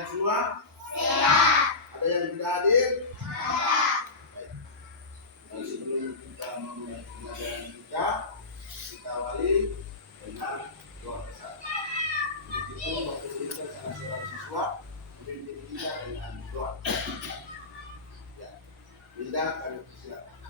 Sehat semua? Sehat. Ada yang tidak hadir? Ada. Baik. Dan sebelum kita memulai pelajaran kita awali dengan doa besar. Begitu waktu kita salah seorang siswa memimpin kita dengan doa. Ya. Linda, kami silakan.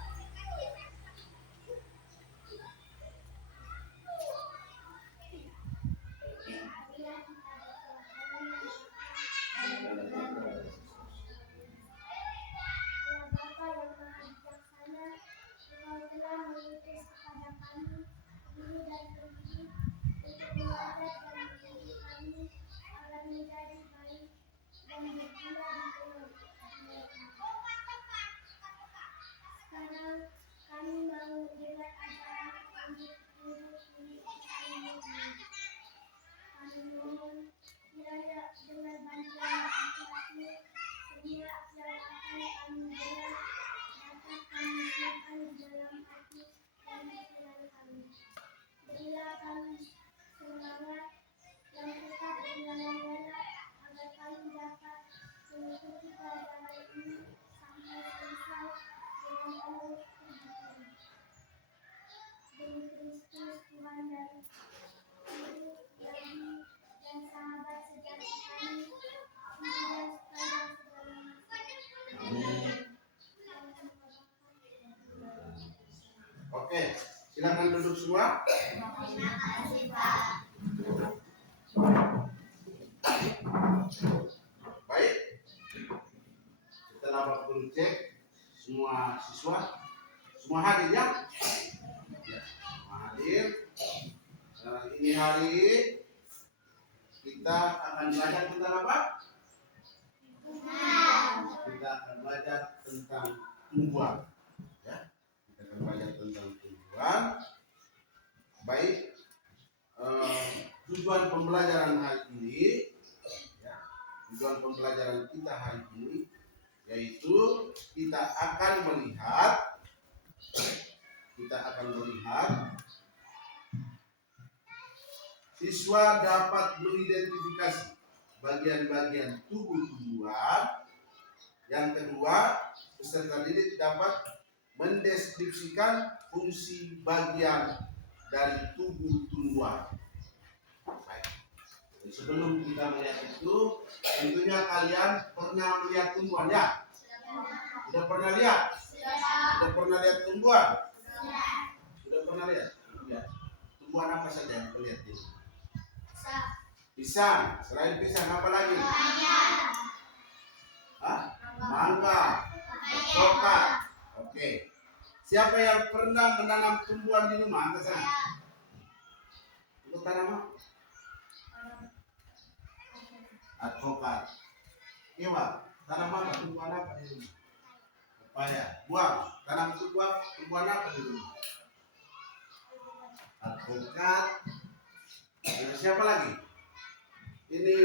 Oke, silakan duduk semua. Baik, setelah Bapak Guru cek semua siswa, semua hadir ya? Semua hadir. Ini hari kita akan belajar tentang apa? Kita akan belajar tentang tumbuhan. Ya, kita akan belajar tentang tumbuhan. Baik, tujuan pembelajaran hari ini, ya, tujuan pembelajaran kita hari ini, yaitu kita akan melihat siswa dapat mengidentifikasi bagian-bagian tubuh tumbuhan. Yang kedua, peserta didik dapat mendeskripsikan fungsi bagian dari tubuh tumbuhan. Baik. Sebelum kita melihat itu, tentunya kalian pernah melihat tumbuhan ya? Sudah pernah lihat? Sudah pernah lihat tumbuhan? Sudah pernah lihat? Ya. Tumbuhan apa saja yang kalian lihat ini? Pisang. Selain pisang apa lagi? Mangga. Coklat. Oke. Siapa yang pernah menanam tumbuhan di rumah? Angkat sana. Untuk tanam apa? Advokat. Iya Pak. Tanam apa? Tumbuhan apa di rumah? Pepaya. Buah. Tanam tumbuhan apa di rumah? Advokat. Siapa lagi? Ini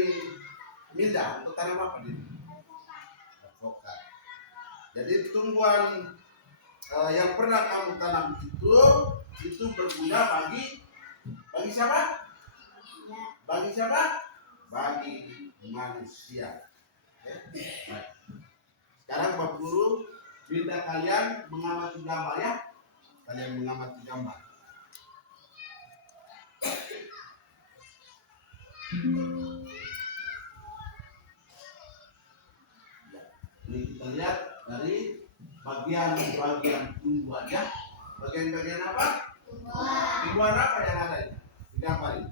Minda. Untuk tanam apa di rumah? Advokat. Jadi tumbuhan yang pernah kamu tanam itu berguna bagi siapa? Bagi siapa? Bagi manusia. Baik. Sekarang Bapak Guru minta kalian mengamati gambar ya. Kalian mengamati gambar. Ini kita lihat dari bagian-bagian tumbuhan ya. Bagian-bagian apa? Tumbuhan apa yang ada ini? Di gambar ini.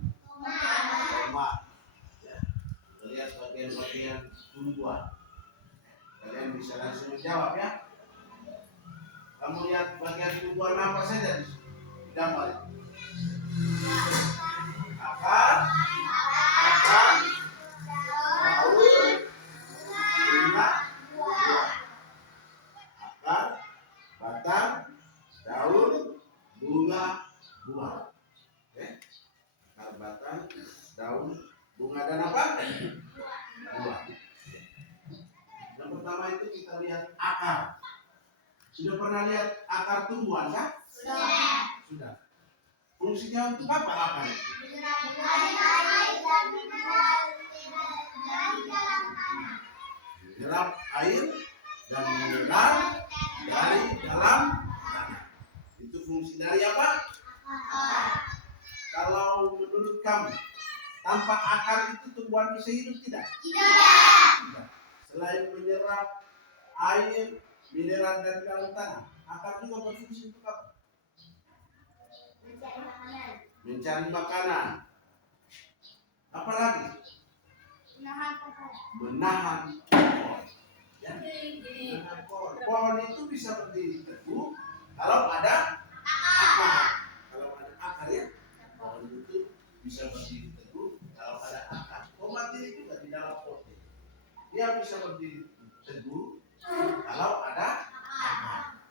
Tomat. Ya. Kita lihat bagian-bagian tumbuhan. Kalian bisa langsung menjawab ya. Kamu lihat bagian tumbuhan apa saja di gambar ini? Akar, daun, bunga, buah. Akar, batang, daun, bunga, buah. Oke. Akar, batang, daun, bunga dan apa? Buah. Yang pertama itu kita lihat akar. Sudah pernah lihat akar tumbuhan kan? Sudah. Fungsinya untuk apa akar itu? menyerap air dan mineral dari dalam tanah. Itu fungsi dari apa? Kalau menurut kamu, tanpa akar itu tumbuhan bisa hidup tidak? Tidak. Selain menyerap air, mineral dari dalam tanah, akar juga berfungsi untuk apa? Mencari makanan. Apalagi? Menahan pohon. Ya? Menahan pohon. Pohon itu bisa berdiri teguh kalau ada akar. Kalau ada akar ya, pohon itu bisa berdiri teguh kalau ada akar. Tomat ini juga di dalam pot. Dia bisa berdiri teguh kalau ada akar.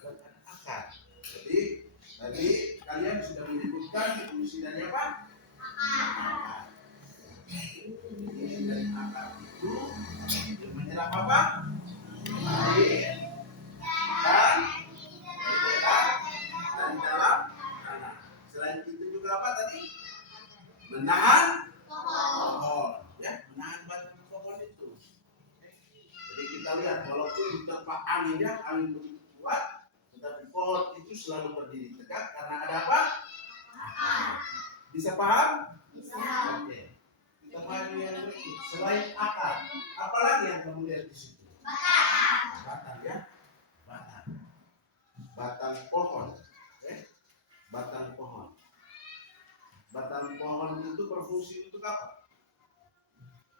Kalau ada akar. Jadi tadi kalian sudah menyebutkan fungsi dari apa? Akar. Dari akar itu yang menyerap apa? Air dan mineral dari dalam tanah. Selain itu juga apa tadi? Menahan pohon, ya, menahan batang pohon itu. Jadi kita lihat walaupun diterpa angin ya, angin begitu kuat, tetapi pohon itu selalu berdiri tegak karena ada apa? Bisa paham? Bisa. Oke. Kita pahami yang berikut. Selain akar, apalagi yang kamu lihat di situ? Batang ya, batang. Batang pohon, batang pohon. Batang pohon itu berfungsi untuk apa?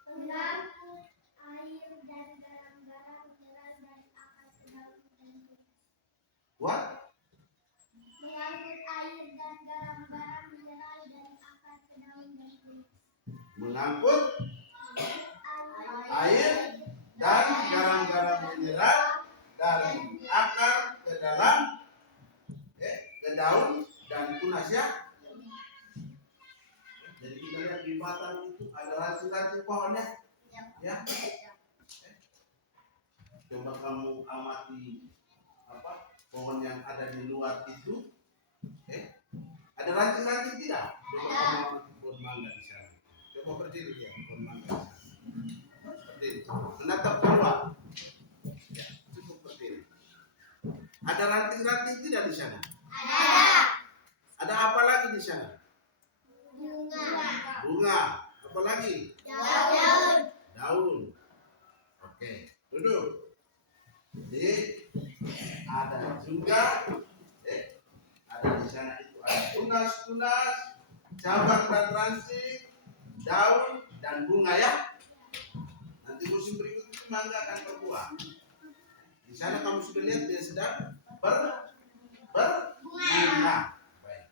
Mengangkut air dan garam-garam mineral dari akar ke daun dan kulit. What? Mengangkut air dan garam-garam mineral dari akar ke daun dan kulit. Mengangkut air dan garam-garam mineral dari akar ke dalam ke daun dan tunas ya. Jadi kita lihat di batang itu ada ranting-ranting pohonnya, ya. Coba kamu amati apa pohon yang ada di luar itu, ada ranting-ranting tidak? Coba kamu amati pohon mangga di sana. Coba berdiri dia pohon mangga. Berdiri, menatap keluar. Ya, cukup berdiri. Ada ranting-ranting tidak di sana? Ada. Ada apa lagi di sana? Bunga. Apa lagi? Daun. Oke, duduk. Jadi ada juga ada di sana itu ada tunas-tunas, cabang dan ranting, daun dan bunga ya. Nanti musim berikut itu mangga akan berbuah. Di sana kamu sudah lihat dia sedang berbunga. Baik.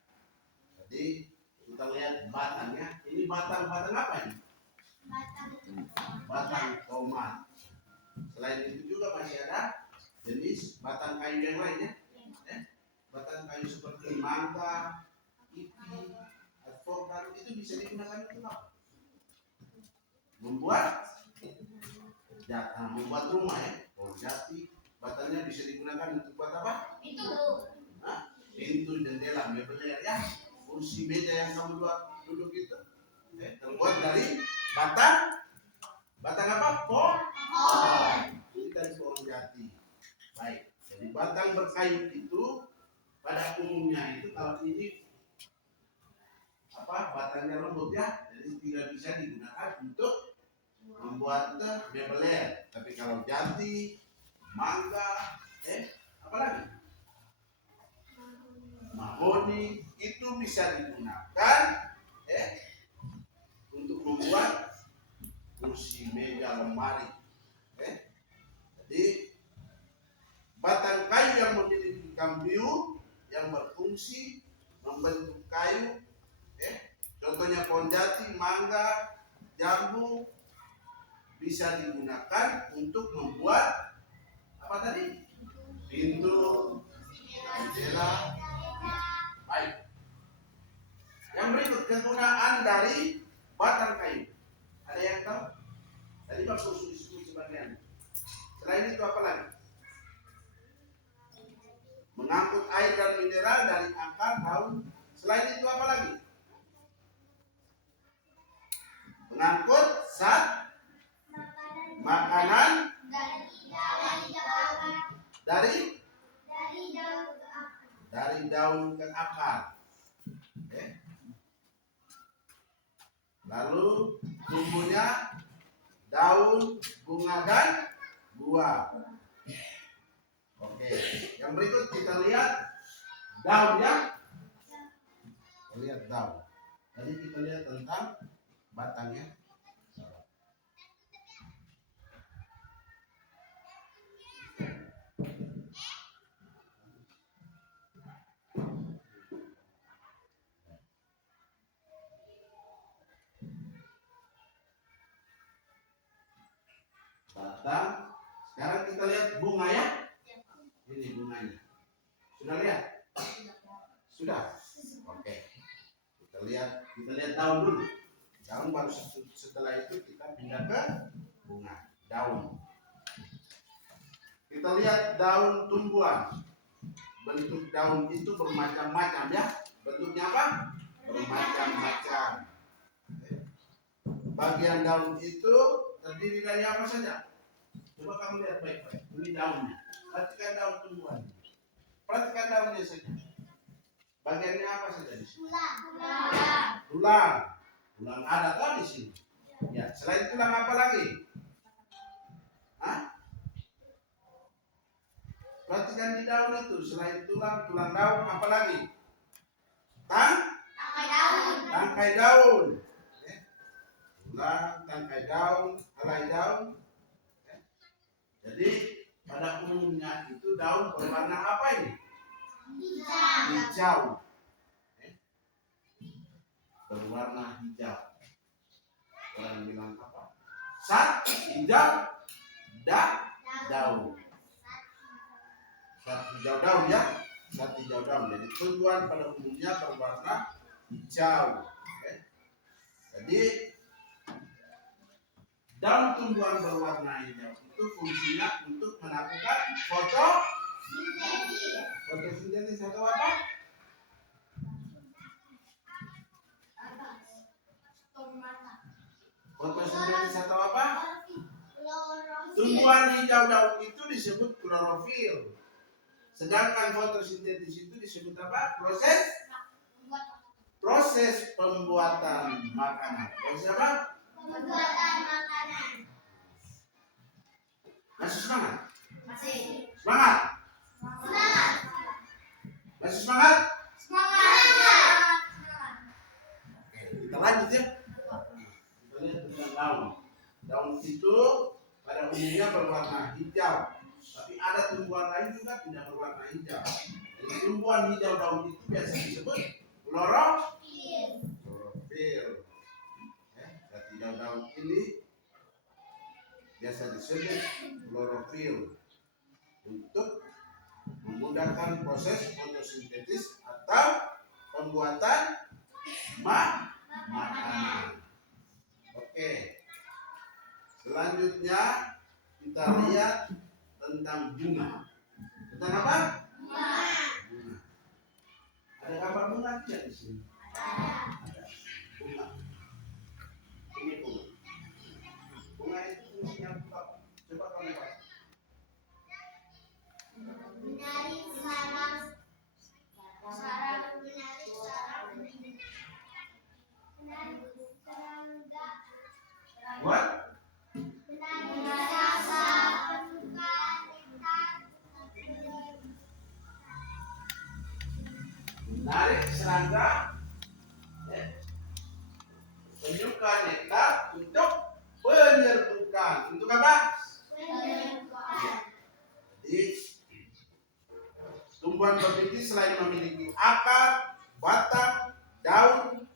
Jadi kita lihat batangnya. Ini batang apa ini? Batang tomat. Selain itu juga masih ada jenis batang kayu yang lainnya. Batang kayu seperti mangga, ipi, advokat itu bisa digunakan untuk apa? Membuat rumah ya. Pohon jati, batangnya bisa digunakan untuk buat apa? Pintu, jendela, mebel ya. Kursi meja yang kamu duduk itu terbuat dari batang apa? Pohon. Ini dari pohon jati. Baik. Jadi batang berkayu itu pada umumnya itu kalau ini batangnya lembut ya, jadi tidak bisa digunakan untuk membuat mebeler. Tapi kalau jati, mangga, apa lagi? Mahoni itu bisa digunakan untuk membuat kursi, meja, lemari. Jadi batang kayu yang memiliki kambium yang berfungsi membentuk kayu, contohnya pohon jati, mangga, jambu bisa digunakan untuk membuat apa tadi? Pintu, jendela. Baik. Yang berikut kegunaan dari batang kayu. Ada yang tahu? Tadi baru disebut sebagian. Selain itu apa lagi? Mengangkut air dan mineral dari akar, daun. Selain itu apa lagi? Mengangkut makanan dari dari daun ke akar. Oke. Lalu tumbuhnya daun, bunga dan buah. Oke. Yang berikut kita lihat daun ya. Kita lihat daun. Tadi kita lihat tentang batangnya. Batang. Sekarang kita lihat bunga ya. Ini bunganya. Sudah lihat? Sudah. Oke. Kita lihat daun dulu. Daun baru setelah itu kita pindah ke bunga. Daun. Kita lihat daun tumbuhan. Bentuk daun itu bermacam-macam ya. Bentuknya apa? Bermacam-macam. Bagian daun itu terdiri dari apa saja? Coba kamu lihat baik-baik. Ini daunnya. Perhatikan daun tumbuhan. Perhatikan daunnya saja. Bagiannya apa saja di sini? Tulang. Tulang ada tak di sini? Ya. Selain tulang apa lagi? Hah? Perhatikan di daun itu. Selain tulang daun apa lagi? Tangkai daun. Tulang, tangkai daun, helai daun. Jadi pada umumnya itu daun berwarna apa ini? Hijau. Berwarna hijau. Orang bilang apa? Sat hijau daun. Sat hijau daun ya. Sat hijau daun. Jadi tumbuhan pada umumnya berwarna hijau. Jadi daun tumbuhan berwarna hijau itu fungsinya untuk melakukan fotosintesis atau apa? Fotosintesis atau apa? Tumbuhan hijau daun itu disebut klorofil. Sedangkan fotosintesis itu disebut apa? Proses pembuatan makanan. Proses apa? Pembuatan makanan. Masih semangat? Masih. Semangat? Semangat. Masih semangat? Semangat. Oke, kita lanjut ya. Kita lihat tentang daun. Daun itu pada umumnya berwarna hijau. Tapi ada tumbuhan lain juga tidak berwarna hijau. Jadi tumbuhan hijau daun itu biasa disebut klorofil. Dan hijau daun ini biasa disebut klorofil untuk memudahkan proses fotosintesis atau pembuatan makanan. Oke. Selanjutnya kita lihat tentang bunga. Tentang apa? Bunga. Ada gambar bunga tidak di sini? Ada. Bunga. Ini bunga. Bunga itu fungsinya apa? Coba kamu baca. Menarik sarang What? Menarik serangga penyuka nektar untuk penyerbukan. Untuk apa? Jadi tumbuhan berbiji selain memiliki akar, batang, daun,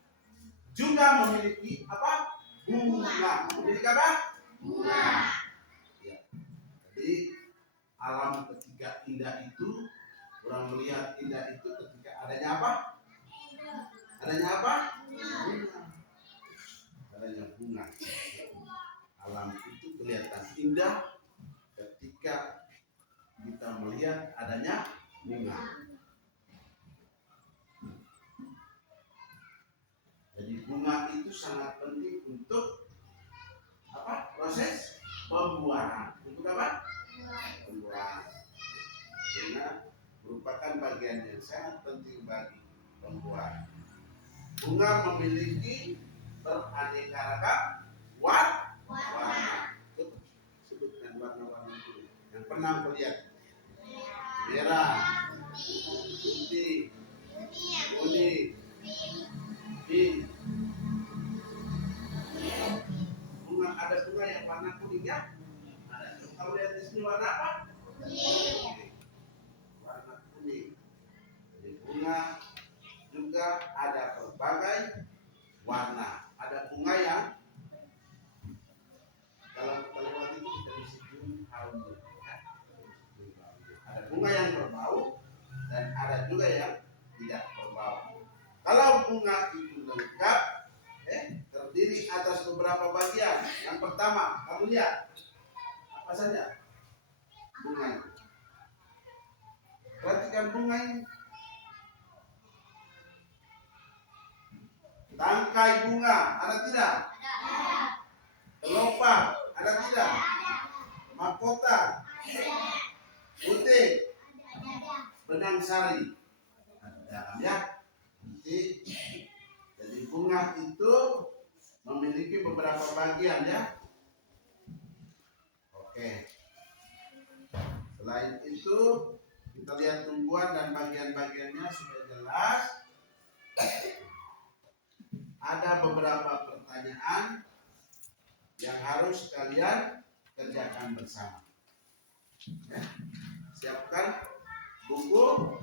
juga memiliki apa? Bunga. Memiliki apa? Bunga. Ya. Jadi alam ketika indah itu, orang melihat indah itu ketika adanya apa? Adanya apa? Bunga. Adanya bunga. Alam itu kelihatan indah ketika kita melihat adanya bunga. Jadi bunga itu sangat penting untuk apa? Proses pembuahan. Untuk apa? Pembuahan. Bunga merupakan bagian yang sangat penting bagi pembuahan. Bunga memiliki beraneka ragam warna. Sebutkan warna-warna dulu. Yang pernah aku lihat. Merah, putih, kuning, pink. Bunga ada bunga yang warna kuning ya? Ada. Kalau lihat di sini warna apa? Kuning. Warna kuning. Jadi bunga juga ada berbagai warna. Ada bunga yang kalau kita lewati itu kita bisa cium harum. Ada bunga yang berbau dan ada juga yang tidak berbau. Kalau bunga itu lengkap, terdiri atas beberapa bagian. Yang pertama, kamu lihat apa saja bunga itu. Perhatikan bunga ini. Tangkai bunga, ada tidak? Kelopak, ada tidak? Mahkota, putih, benang sari, ada ya. Jadi bunga itu memiliki beberapa bagian ya. Oke. Selain itu kita lihat tumbuhan dan bagian-bagiannya sudah jelas. Ada beberapa pertanyaan yang harus kalian kerjakan bersama. Ya. Siapkan buku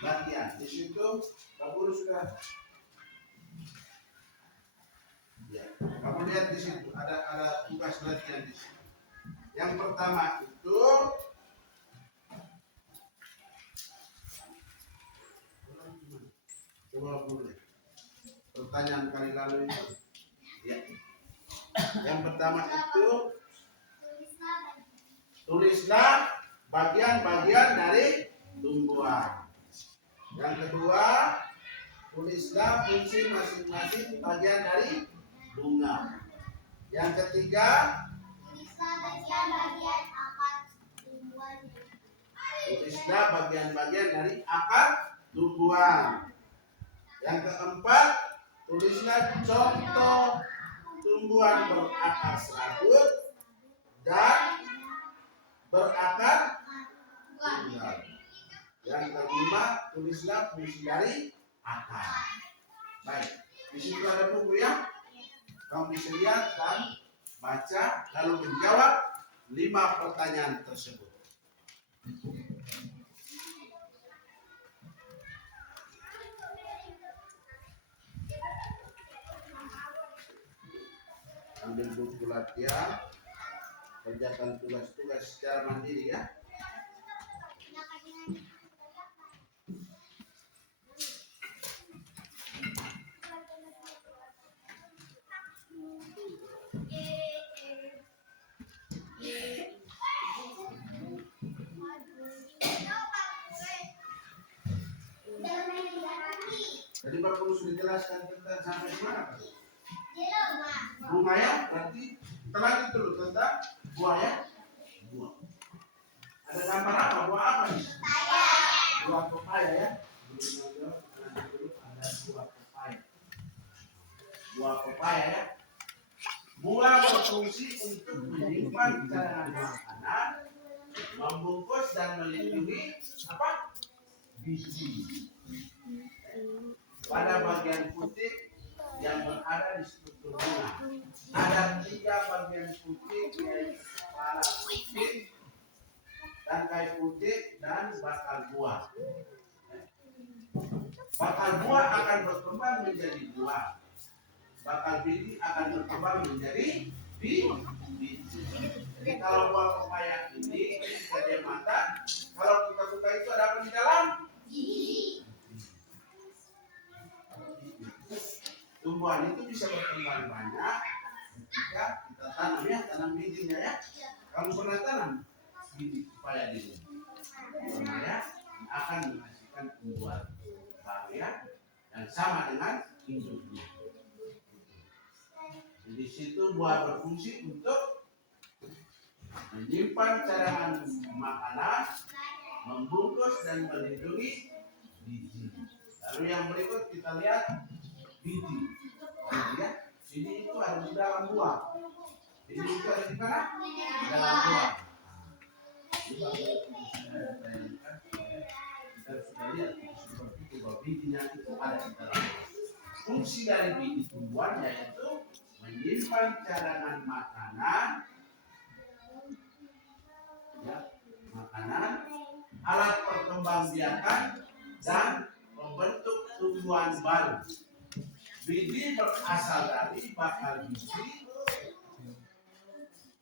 latihan. Di situ Pak Guru sudah. Ya. Kamu lihat di situ ada tugas latihan di situ. Yang pertama itu coba boleh. Pertanyaan kali lalu itu. Ya. Yang pertama itu tulislah bagian-bagian dari tumbuhan. Yang kedua, tulislah fungsi masing-masing bagian dari bunga. Yang ketiga, tulislah bagian-bagian akar tumbuhan. tulislah bagian-bagian dari akar tumbuhan. Yang keempat, tulislah contoh tumbuhan berakar serabut dan berakar tunggal. Yang kelima, tulislah fungsi dari akar. Baik, di situ ada buku ya. Kamu bisa lihat dan baca lalu menjawab 5 pertanyaan tersebut. Ambil buku latihan, kerjakan tugas-tugas secara mandiri ya. Jadi Pak Guru sudah jelaskan tentang sampai mana Pak? Bunga ya, berarti kita lanjut dulu tentang buah ya. Buah. Ada gambar apa? Buah apa nih? Buah pepaya ya. Ada buah pepaya. Buah pepaya ya. Buah berfungsi untuk menyimpan cadangan makanan, membungkus dan melindungi apa? Biji. Pada bagian putih yang berada di struktur bunga. Ada 3 bagian putih, yaitu kepala putih, tangkai putih, dan bakal buah. Bakal buah akan berkembang menjadi buah. Bakal biji akan berkembang menjadi biji. Jadi kalau buah pepaya ini kita dia mata, kalau kita buka itu ada apa di dalam? Biji. Tumbuhan itu bisa berkembang banyak jika kita tanam ya, tanam bijinya ya. Kamu pernah tanam biji pepaya di rumah ya, akan menghasilkan tumbuhan baru ya, dan sama dengan induknya. Di situ buah berfungsi untuk menyimpan cadangan makanan, membungkus dan melindungi biji. Lalu yang berikut kita lihat biji. Ya, biji itu ada di dalam buah. Biji itu ada di mana? Di dalam buah. Kita sudah lihat seperti itu bahwa bijinya itu ada di dalam. Fungsi dari biji tumbuhan yaitu menyimpan cadangan makanan, ya, alat perkembangbiakan dan membentuk tumbuhan baru. Biji berasal dari bakal biji.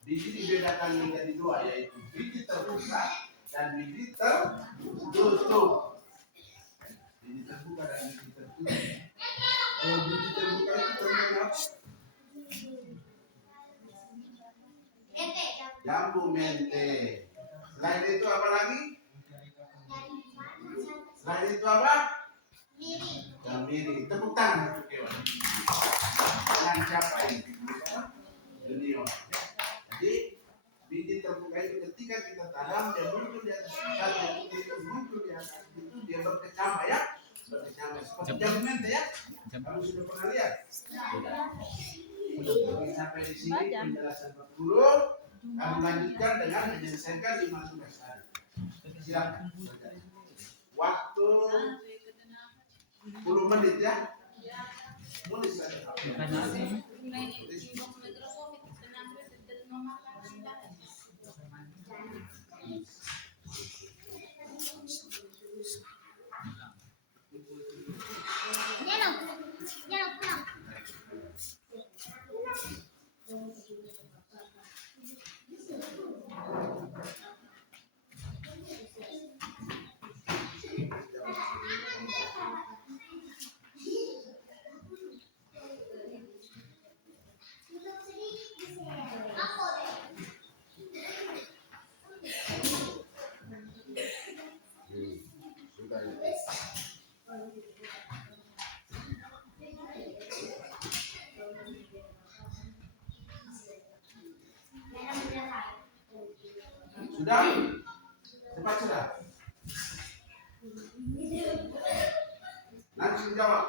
Biji dibedakan menjadi dua, yaitu biji terbuka dan biji tertutup. Biji terbuka dan biji tertutup. Kalau biji terbuka itu contohnya jambu, mente. Selain itu apa lagi? Selain itu apa? Kemiri. Tepuk tangan untuk Dewan. Dengan siapa ini? Junior. Jadi biji terbuka itu ketika kita tanam dia muncul di atas kita, dia muncul di atas itu dia berkecambah ya, berkecambah seperti jambu mente ya. Kamu sudah pernah lihat? Sampai di sini penjelasan Pak Guru. Kami lanjutkan dengan menyelesaikan 5 tugas tadi. Silakan. Waktu 10 menit ya. Tulis saja. Sudah? Cepat sudah. Langsung jawab.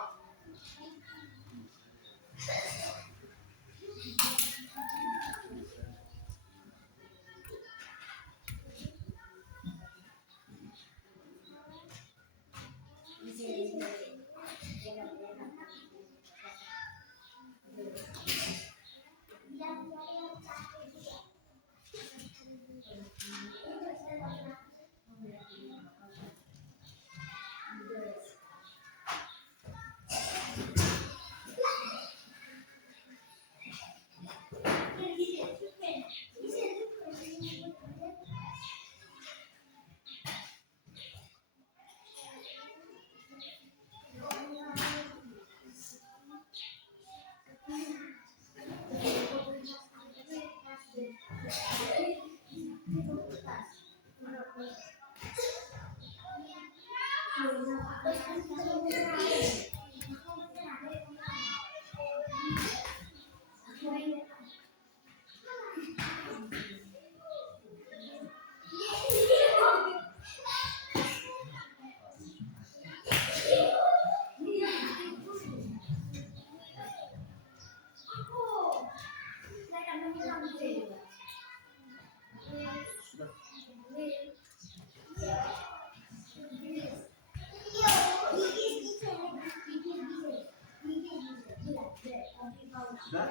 Sudah?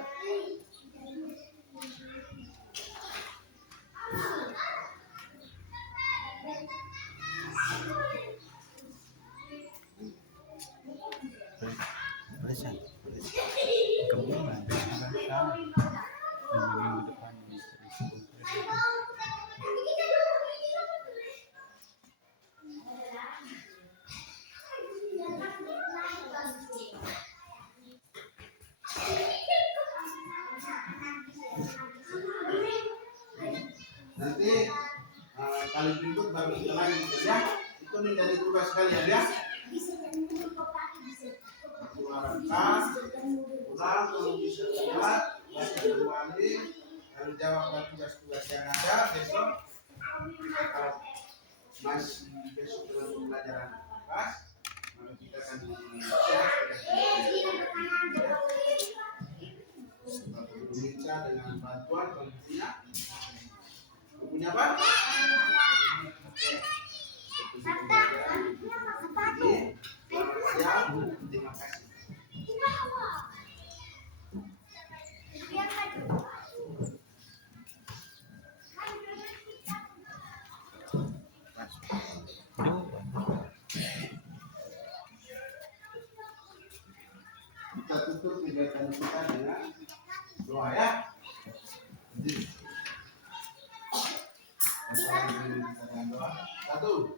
Nanti kali berikut baru kita lanjut ya. Itu menjadi tugas kalian ya. Keluarkan, pulang kalau bisa lihat, baca kembali, lalu menjawab tugas-tugas yang ada besok. Kalau masih besok dalam pembelajaran kelas, maka kita akan Indonesia dengan bantuan punya apa? Terima kasih. Kita tutup kegiatan kita dengan doa ya. Dengan doa. Satu.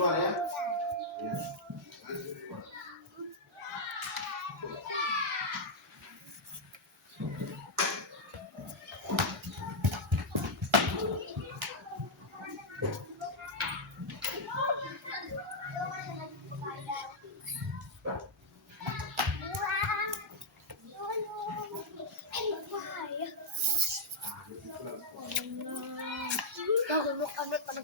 Keluar ya. Kau pada